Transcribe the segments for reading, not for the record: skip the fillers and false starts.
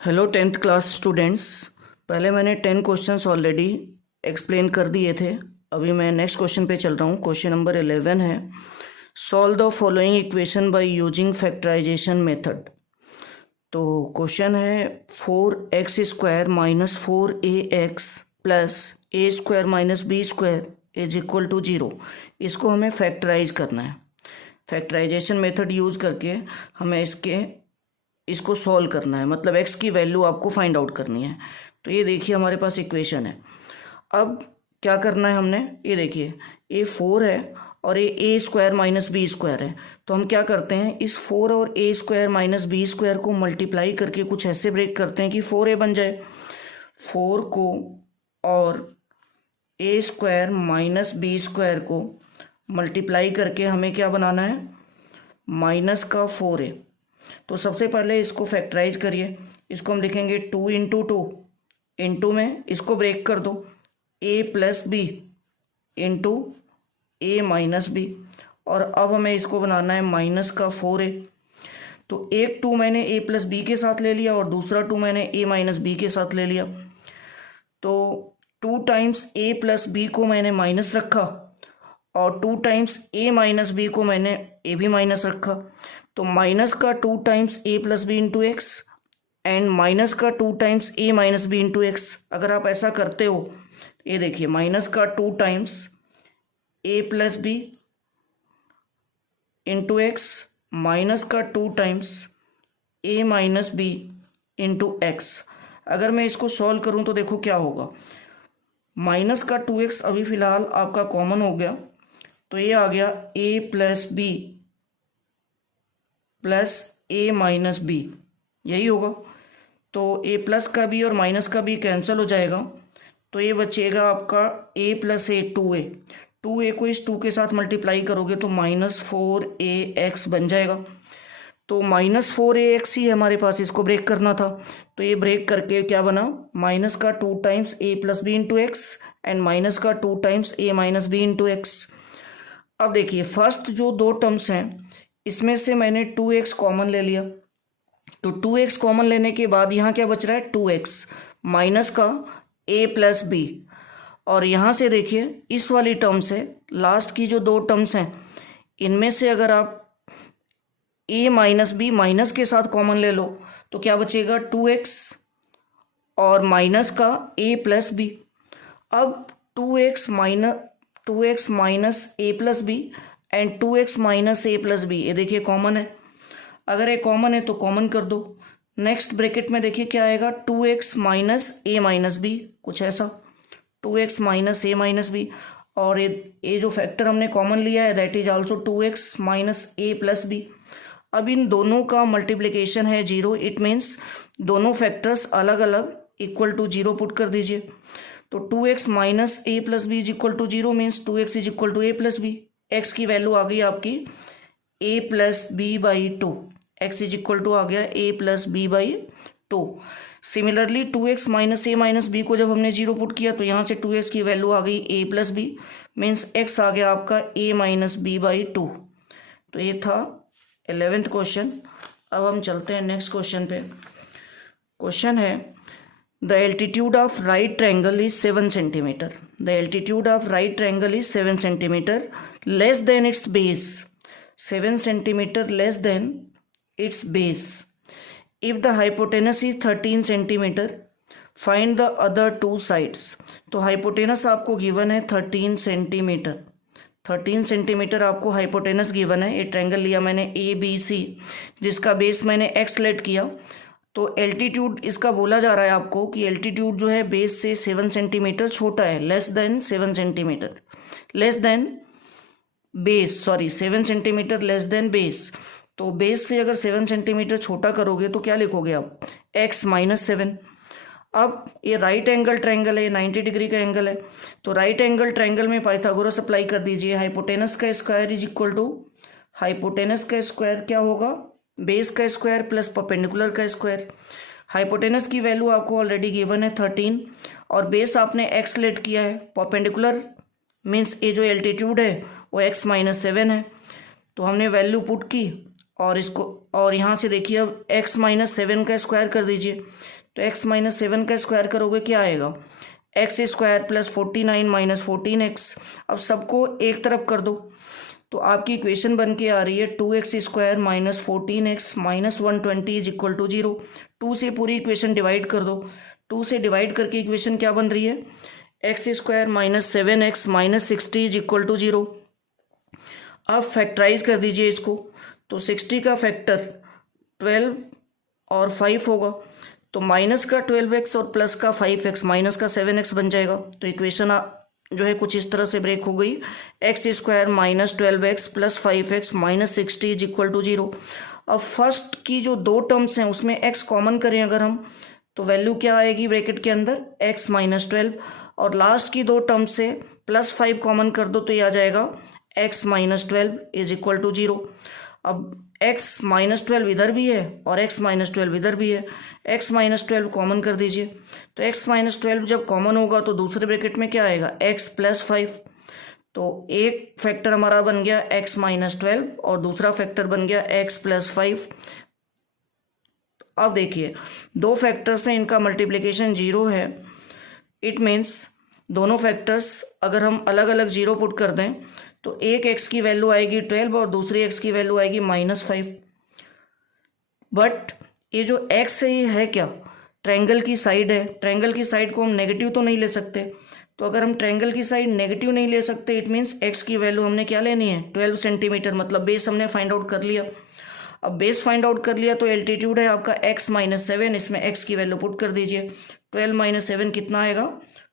Hello tenth class students. पहले मैंने 10 questions already explain कर दिए थे। अभी मैं नेक्स्ट क्वेश्चन पे चल रहा हूँ। क्वेश्चन नंबर 11 है, solve the following equation by using factorization method. तो क्वेश्चन है 4x² minus 4ax plus a² minus b² is equal to 0। इसको हमें फैक्टराइज करना है। फैक्टराइजेशन मेथड यूज़ करके हमें इसको सॉल्व करना है, मतलब x की वैल्यू आपको फाइंड आउट करनी है। तो ये देखिए हमारे पास इक्वेशन है। अब क्या करना है हमने, ये देखिए ये 4 है और ये a² माइनस b² है। तो हम क्या करते हैं, इस 4 और a² माइनस b² को मल्टीप्लाई करके कुछ ऐसे ब्रेक करते हैं कि 4a बन जाए। 4 को और a² माइनस b² को मल्टीप्लाई करके हमें क्या बनाना है, माइनस का 4a। तो सबसे पहले इसको फैक्टराइज करिए। इसको हम लिखेंगे 2 इंटू 2 इंटू में इसको ब्रेक कर दो, a plus b into a minus b. और अब हमें इसको बनाना है माइनस का 4a। तो एक 2 मैंने a प्लस बी के साथ ले लिया और दूसरा 2 मैंने a माइनस बी के साथ ले लिया। तो 2 टाइम्स a प्लस बी को मैंने माइनस रखा और 2 टाइम्स a माइनस बी को मैंने a भी माइनस रखा। तो माइनस का 2 times a plus b into x and minus का 2 times a minus b into x. अगर आप ऐसा करते हो, ये देखिए माइनस का 2 times a plus b into x minus का 2 times a minus b into x. अगर मैं इसको सॉल्व करूं तो देखो क्या होगा, माइनस का 2x अभी फिलहाल आपका कॉमन हो गया, तो ये आ गया a plus b plus a minus b, यही होगा। तो a प्लस का b और माइनस का b कैंसिल हो जाएगा, तो ये बचेगा आपका a plus a 2a। 2a को इस 2 के साथ मल्टीप्लाई करोगे तो माइनस 4ax बन जाएगा। तो माइनस 4ax ही हमारे पास, इसको ब्रेक करना था। तो ये ब्रेक करके क्या बना, माइनस का 2 times a plus b into x and minus का 2 times a minus b into x. अब देखिए फर्स्ट जो दो टर्म्स हैं इसमें से मैंने 2x कॉमन ले लिया। तो 2x कॉमन लेने के बाद यहाँ क्या बच रहा है, 2x माइनस का a प्लस बी। और यहाँ से देखिए इस वाली टर्म से लास्ट की जो दो टर्म्स हैं इनमें से अगर आप a माइनस बी माइनस के साथ कॉमन ले लो तो क्या बचेगा, 2x और माइनस का a प्लस बी। अब 2x minus a plus b and 2x minus a plus b, ये देखिए कॉमन है। अगर ये कॉमन है तो कॉमन कर दो। नेक्स्ट ब्रैकेट में देखिए क्या आएगा, 2x minus a minus B, कुछ ऐसा 2x minus a minus b. और ये जो फैक्टर हमने कॉमन लिया है that is also 2x minus a plus b. अब इन दोनों का मल्टीप्लिकेशन है 0, इट मीन्स दोनों फैक्टर्स अलग अलग इक्वल टू 0 पुट कर दीजिए। तो 2x minus a plus B is equal to 0 means 2x is equal to a plus B. x की वैल्यू आ गई आपकी a plus B by 2, X is equal to आ गया a plus B by 2। Similarly 2x minus a minus B को जब हमने 0 put किया तो यहाँ से 2x की वैल्यू आ गई a plus b, means x आ गया आपका a माइनस बी बाई 2। तो ये था 11th क्वेश्चन। अब हम चलते हैं नेक्स्ट क्वेश्चन पे। क्वेश्चन है, the altitude of right triangle is 7 centimetre. The altitude of right triangle is 7 centimetre less than it's base. 7 centimetre less than it's base. If the hypotenuse is 13 centimetre find the other 2 sides. तो hypotenuse आपको given है 13 centimetre. 13 centimetre आपको hypotenuse given है। ये triangle लिया मैंने A B C जिसका base मैंने एक्स लेट किया। तो एल्टीट्यूड इसका बोला जा रहा है आपको कि एल्टीट्यूड जो है बेस से 7 सेंटीमीटर छोटा है, less than 7 centimetre, less than base, sorry 7 centimetre less than base. तो बेस से अगर 7 सेंटीमीटर छोटा करोगे तो क्या लिखोगे आप, x माइनस 7। अब ये राइट एंगल ट्रायंगल है, 90 डिग्री का एंगल है। तो राइट एंगल ट्रायंगल में पाइथागोरस अप्लाई कर दीजिए। हाइपोटेनस का square is equal to, hypotenuse का स्क्वायर क्या होगा, बेस का स्क्वायर प्लस परपेंडिकुलर का स्क्वायर। हाइपोटेनस की वैल्यू आपको ऑलरेडी गिवन है 13 और बेस आपने एक्स लेट किया है। परपेंडिकुलर मीन्स ये जो एल्टीट्यूड है वो x माइनस 7 है। तो हमने वैल्यू पुट की और इसको और यहाँ से देखिए अब x माइनस 7 का स्क्वायर कर दीजिए। तो x माइनस 7 का स्क्वायर करोगे क्या आएगा, x square plus 49 minus 14x। अब सबको एक तरफ कर दो तो आपकी इक्वेशन बन के आ रही है 2x square minus 14x minus 120 is equal to 0। 2 से पूरी इक्वेशन डिवाइड कर दो। 2 से डिवाइड करके इक्वेशन क्या बन रही है, x square minus 7x minus 60 is equal to 0। अब फैक्टराइज कर दीजिए इसको, तो 60 का फैक्टर 12 और 5 होगा, तो माइनस का 12x और प्लस का 5x माइनस का 7x बन जाएगा। तो इक्वेशन जो है कुछ इस तरह से ब्रेक हो गई, x square minus 12x plus 5x minus 60 is equal to 0। अब फर्स्ट की जो दो टर्म्स हैं उसमें x कॉमन करें अगर हम, तो वैल्यू क्या आएगी ब्रैकेट के अंदर, x माइनस 12, और लास्ट की दो टर्म्स से प्लस 5 कॉमन कर दो तो ये आ जाएगा x minus 12 is equal to 0। अब x माइनस 12 इधर भी है और x माइनस 12 इधर भी है, x माइनस 12 कॉमन कर दीजिए। तो x माइनस 12 जब कॉमन होगा तो दूसरे ब्रैकेट में क्या आएगा, x प्लस 5। तो एक फैक्टर हमारा बन गया x माइनस 12 और दूसरा फैक्टर बन गया x प्लस 5। अब देखिए दो फैक्टर्स हैं, इनका मल्टीप्लिकेशन 0 है। इट मीन्स दोनों फैक्टर्स अगर हम अलग अलग 0 पुट कर दें तो एक x की वैल्यू आएगी 12 और दूसरी x की वैल्यू आएगी माइनस 5। बट ये जो x है ये है क्या, ट्रायंगल की साइड है। ट्रायंगल की साइड को हम नेगेटिव तो नहीं ले सकते, तो अगर हम ट्रायंगल की साइड नेगेटिव नहीं ले सकते इट मीन्स x की वैल्यू हमने क्या लेनी है, 12 सेंटीमीटर, मतलब बेस हमने फाइंड आउट कर लिया। अब बेस फाइंड आउट कर लिया तो एल्टीट्यूड है आपका x माइनस 7, इसमें x की वैल्यू पुट कर दीजिए। 12 माइनस 7 कितना आएगा,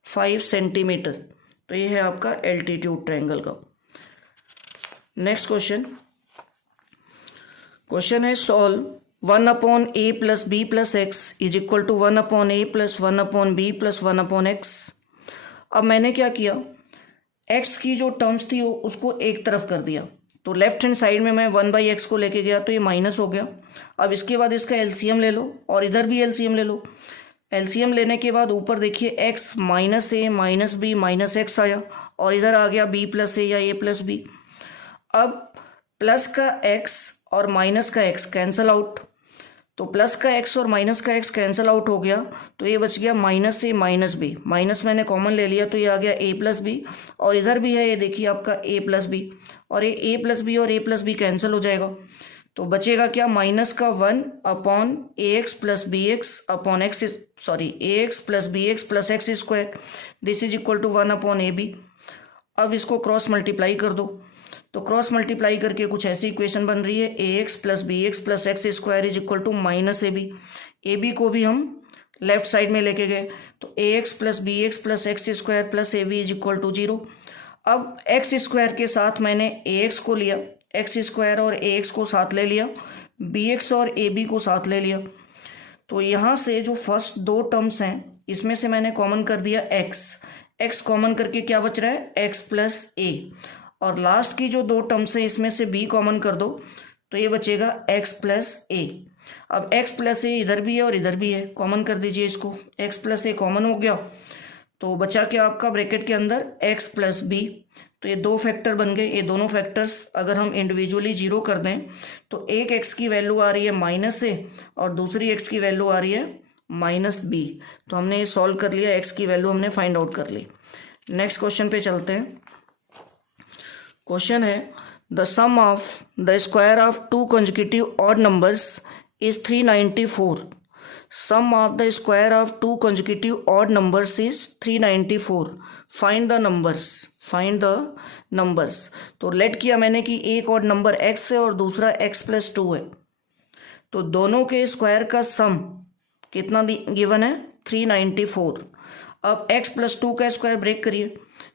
5 सेंटीमीटर। तो ये है आपका एल्टीट्यूड ट्रायंगल का। नेक्स्ट क्वेश्चन है solve 1 upon a plus b plus x is equal to 1 upon a plus 1 upon b plus 1 upon x. अब मैंने क्या किया, x की जो टर्म्स थी उसको एक तरफ कर दिया, तो लेफ्ट हैंड साइड में मैं 1/x को लेके गया तो ये माइनस हो गया। अब इसके बाद इसका एलसीएम ले लो और इधर भी एलसीएम ले लो। एलसीएम लेने के बाद ऊपर देखिए x minus a minus b minus x आया और इधर आ गया b प्लस a या a प्लस बी। अब प्लस का x और माइनस का x कैंसल आउट, तो प्लस का x और माइनस का x कैंसल आउट हो गया तो ये बच गया minus a minus b. Minus मैंने कॉमन ले लिया तो ये आ गया a प्लस बी, और इधर भी है ये देखिए आपका a प्लस बी, और ये a प्लस बी और a प्लस बी कैंसिल हो जाएगा। तो बचेगा क्या, माइनस का 1 upon a x plus B x upon x, sorry a x plus B x plus x square, this is equal to 1 upon a b. अब इसको cross multiply कर दो, तो क्रॉस मल्टीप्लाई करके कुछ ऐसी इक्वेशन बन रही है, A x plus B x plus x square is equal to minus A B. A B को भी हम लेफ्ट साइड में लेके गए तो A x plus B x plus x square plus A B is equal to 0। अब x square के साथ मैंने ए एक्स को लिया, एक्स स्क्वायर और ए एक्स को साथ ले लिया, बी एक्स और ए बी को साथ ले लिया। तो यहाँ से जो फर्स्ट दो टर्म्स हैं इसमें से मैंने कॉमन कर दिया एक्स कॉमन करके क्या बच रहा है, एक्स प्लस ए, और लास्ट की जो दो टर्म्स हैं इसमें से b कॉमन कर दो तो ये बचेगा x प्लस ए। अब x प्लस ए इधर भी है और इधर भी है, कॉमन कर दीजिए इसको, x प्लस ए कॉमन हो गया तो बचा क्या आपका ब्रैकेट के अंदर x प्लस बी। तो ये दो फैक्टर बन गए, ये दोनों फैक्टर्स अगर हम इंडिविजुअली 0 कर दें तो एक x की वैल्यू आ रही है माइनस ए और दूसरी x की वैल्यू आ रही है माइनस बी। तो हमने ये सॉल्व कर लिया, x की वैल्यू हमने फाइंड आउट कर ली। नेक्स्ट क्वेश्चन पे चलते हैं। क्वेश्चन है the sum of the square of two consecutive odd numbers is 394। Sum of the square of two consecutive odd numbers is 394। Find the numbers. तो let किया मैंने कि एक ऑड नंबर x है और दूसरा x प्लस 2 है, तो दोनों के स्क्वायर का सम कितना गिवन है, 394। अब x प्लस 2 का स्क्वायर ब्रेक करिए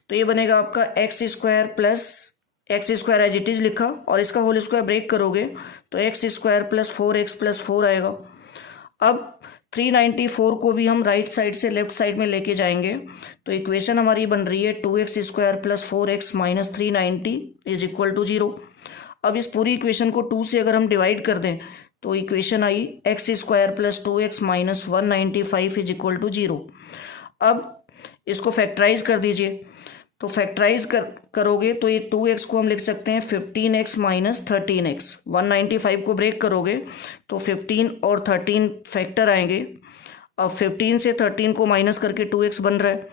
तो ये बनेगा आपका x square plus x square as it is लिखा और इसका होल स्क्वायर ब्रेक करोगे तो x square plus 4x plus 4 आएगा। अब 394 को भी हम राइट साइड से लेफ्ट साइड में लेके जाएंगे तो इक्वेशन हमारी बन रही है 2x square plus 4x minus 390 is equal to 0। अब इस पूरी इक्वेशन को 2 से अगर हम डिवाइड कर दें तो इक्वेशन आई x square plus 2x minus 195 is equal to 0। अब इसको फैक्टराइज कर दीजिए तो फैक्टराइज करोगे तो ये 2x को हम लिख सकते हैं 15x माइनस 13x। 195 को ब्रेक करोगे तो 15 और 13 फैक्टर आएंगे। अब 15 से 13 को माइनस करके 2x बन रहा है।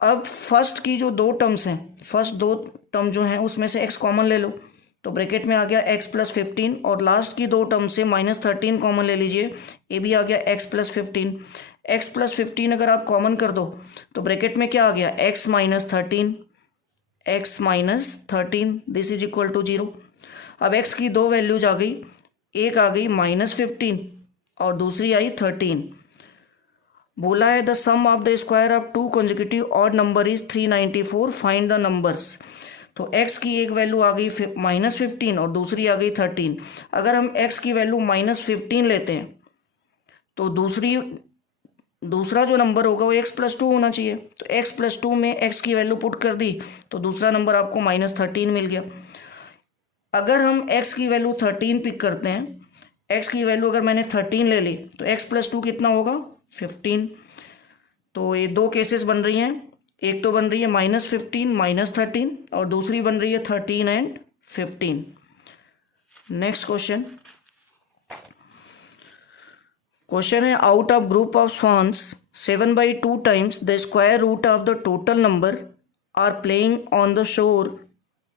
अब फर्स्ट की जो दो टर्म्स हैं, फर्स्ट दो टर्म जो हैं उसमें से x कॉमन ले लो, तो ब्रैकेट में आ गया x प्लस 15, और लास्ट की दो टर्म से माइनस 13 कॉमन ले लीजिए, ये भी आ गया x प्लस 15। x प्लस 15 अगर आप कॉमन कर दो तो ब्रैकेट में क्या आ गया, x minus 13, x minus 13, this is equal to 0। अब x की दो वैल्यूज आ गई, एक आ गई -15 और दूसरी आई 13। बोला है the sum of the square of two consecutive odd number is 394, find the numbers. तो x की एक वैल्यू आ गई -15 और दूसरी आ गई 13। अगर हम x की वैल्यू -15 लेते हैं तो दूसरा जो नंबर होगा वो x प्लस 2 होना चाहिए। तो x प्लस 2 में x की वैल्यू पुट कर दी तो दूसरा नंबर आपको -13 मिल गया। अगर हम x की वैल्यू 13 पिक करते हैं, x की वैल्यू अगर मैंने 13 ले ली तो x प्लस 2 कितना होगा, 15। तो ये दो केसेस बन रही हैं, एक तो बन रही है -15 -13 और दूसरी बन रही है 13 एंड 15। नेक्स्ट क्वेश्चन है out of group of swans 7/2 times the square root of the total number are playing on the shore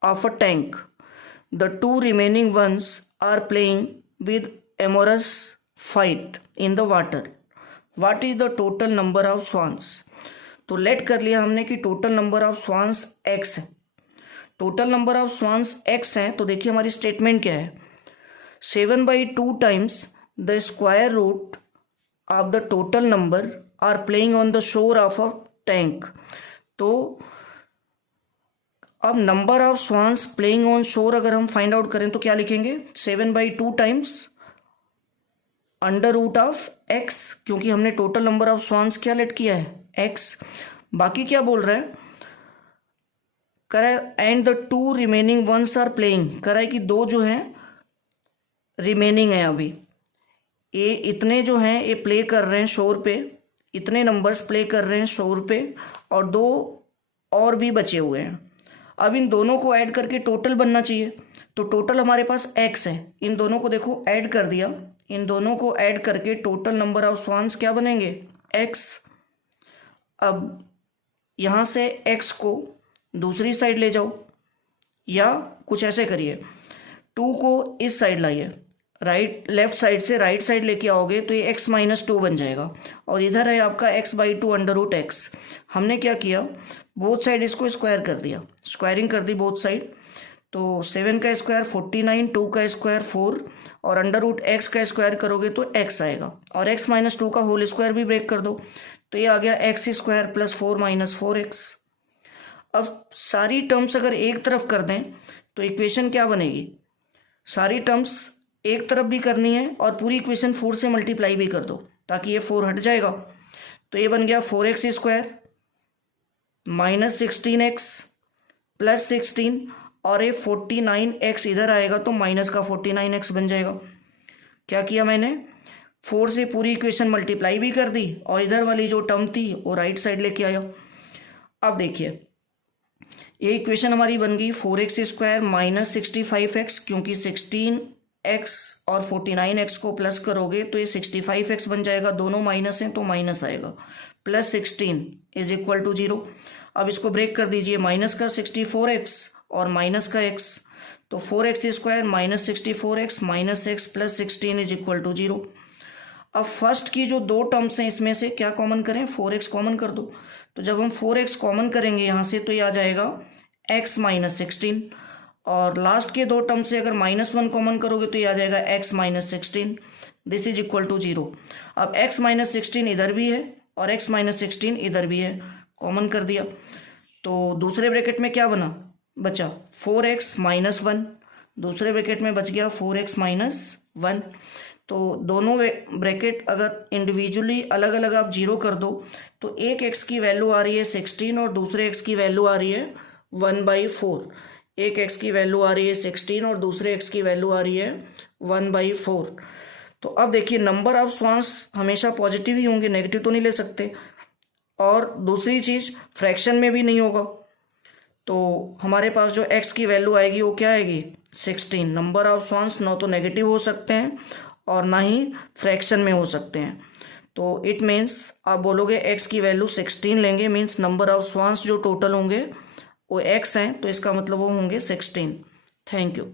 of a tank. The two remaining ones are playing with amorous fight in the water. What is the total number of swans. तो let कर लिया हमने कि total number of swans x है। Total number of swans x है तो देखिए हमारी स्टेटमेंट क्या है, 7/2 times the square root of the total number are playing on the shore of a tank. तो अब number of swans playing on shore अगर हम फाइंड आउट करें तो क्या लिखेंगे, 7/2 times under root of x, क्योंकि हमने टोटल नंबर ऑफ स्वॉन्स क्या लेट किया है, x। बाकी क्या बोल रहा है, करा and the two remaining ones are playing, करा है कि दो जो हैं रिमेनिंग है, अभी ये इतने जो हैं ये प्ले कर रहे हैं शोर पे, इतने नंबर्स प्ले कर रहे हैं शोर पे और दो और भी बचे हुए हैं। अब इन दोनों को ऐड करके टोटल बनना चाहिए, तो टोटल हमारे पास x है, इन दोनों को देखो ऐड कर दिया, इन दोनों को ऐड करके टोटल नंबर ऑफ स्वॉन्स क्या बनेंगे, x। अब यहाँ से x को दूसरी साइड ले जाओ या कुछ ऐसे करिए, 2 को इस साइड लाइए, राइट लेफ्ट साइड से राइट साइड लेके आओगे तो ये x माइनस 2 बन जाएगा और इधर है आपका x/2 अंडर रूट x। हमने क्या किया, बोथ साइड इसको स्क्वायर कर दिया, स्क्वायरिंग कर दी बोथ साइड। तो 7 का स्क्वायर 49, 2 का स्क्वायर 4 और अंडर रूट x का स्क्वायर करोगे तो x आएगा और x माइनस 2 का होल स्क्वायर भी ब्रेक कर दो तो ये आ गया x square plus 4 minus 4x। अब सारी टर्म्स अगर एक तरफ कर दें तो इक्वेशन क्या बनेगी, सारी टर्म्स एक तरफ भी करनी है और पूरी इक्वेशन 4 से मल्टीप्लाई भी कर दो ताकि ये 4 हट जाएगा। तो ये बन गया 4x square minus 16x plus 16 और ये 49x इधर आएगा तो माइनस का 49x बन जाएगा। क्या किया मैंने, 4 से पूरी इक्वेशन मल्टीप्लाई भी कर दी और इधर वाली जो टर्म थी वो राइट साइड लेके आया। अब देखिए ये इक्वेशन हमारी बन गई 4x स्क्वायर माइनस 65x, क्योंकि 16x और 49x को प्लस करोगे तो ये 65x बन जाएगा, दोनों माइनस हैं तो माइनस आएगा, प्लस 16 इज इक्वल टू 0। अब इसको ब्रेक कर दीजिए, माइनस का 64x और माइनस का x, तो 4x square minus 64x minus x plus 16 is equal to 0। अब फर्स्ट की जो दो टर्म्स हैं इसमें से क्या कॉमन करें, 4x कॉमन कर दो। तो जब हम 4x कॉमन करेंगे यहाँ से तो ये आ जाएगा x माइनस 16 और लास्ट के दो टर्म से अगर -1 कॉमन करोगे तो ये आ जाएगा x minus 16, this is equal to 0। अब x माइनस 16 इधर भी है और x माइनस 16 इधर भी है, कॉमन कर दिया तो दूसरे ब्रैकेट में क्या बचा 4x माइनस 1, दूसरे ब्रैकेट में बच गया 4x माइनस 1। तो दोनों ब्रैकेट अगर इंडिविजुअली अलग अलग आप 0 कर दो तो एक x की वैल्यू आ रही है 16 और दूसरे x की वैल्यू आ रही है 1/4। एक x की वैल्यू आ रही है 16 और दूसरे x की वैल्यू आ रही है 1/4। तो अब देखिए नंबर ऑफ स्वॉन्स हमेशा पॉजिटिव ही होंगे, नेगेटिव तो नहीं ले सकते। और दूसरी चीज़ फ्रैक्शन में भी नहीं होगा, तो हमारे पास जो x की वैल्यू आएगी वो क्या आएगी 16। नंबर ऑफ स्वंस ना तो नेगेटिव हो सकते हैं और ना ही फ्रैक्शन में हो सकते हैं। तो इट मीन्स आप बोलोगे x की वैल्यू 16 लेंगे, मीन्स नंबर ऑफ स्वंस जो टोटल होंगे वो x हैं, तो इसका मतलब वो होंगे 16। Thank you.